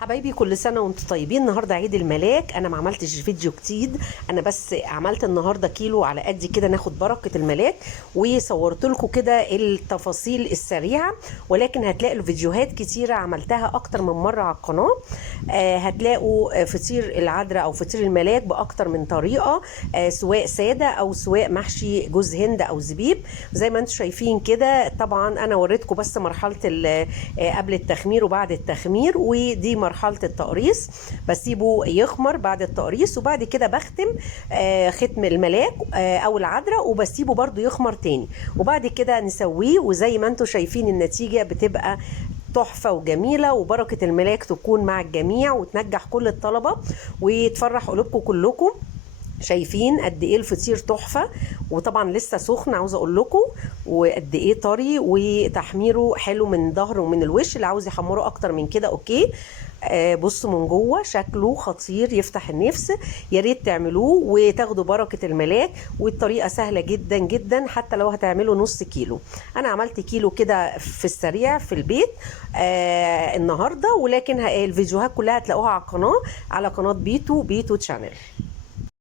حبايبي كل سنه وانتم طيبين. النهارده عيد الملاك. انا ما عملتش فيديو جديد، انا بس عملت النهارده كيلو على قد كده ناخد بركه الملاك، وصورت لكم كده التفاصيل السريعه. ولكن هتلاقوا الفيديوهات كتيره عملتها اكتر من مره على القناه. هتلاقوا فطير العذراء او فطير الملاك باكتر من طريقه، سواء ساده او سواء محشي جوز هند او زبيب زي ما انتم شايفين كده. طبعا انا وريتكم بس مرحله قبل التخمير وبعد التخمير، ودي مرحله التقريص. بسيبه يخمر بعد التقريص، وبعد كده بختم ختم الملاك او العذراء، وبسيبه برضو يخمر تاني، وبعد كده نسويه. وزي ما انتم شايفين النتيجه بتبقى تحفة وجميلة، وبركة الملاك تكون مع الجميع وتنجح كل الطلبة وتفرح قلوبكم كلكم. شايفين قد ايه الفطير تحفه، وطبعا لسه سخن عاوزه اقول لكم، وقد ايه طري وتحميره حلو من ظهر ومن الوش. اللي عاوز يحمره اكتر من كده اوكي. بصوا من جوه شكله خطير يفتح النفس. يا ريت تعملوه وتاخدوا بركه الملاك، والطريقه سهله جدا جدا حتى لو هتعملوا نص كيلو. انا عملت كيلو كده في السريع في البيت النهارده، ولكن الفيديوهات كلها هتلاقوها على القناه، على قناه بيتو تشانل.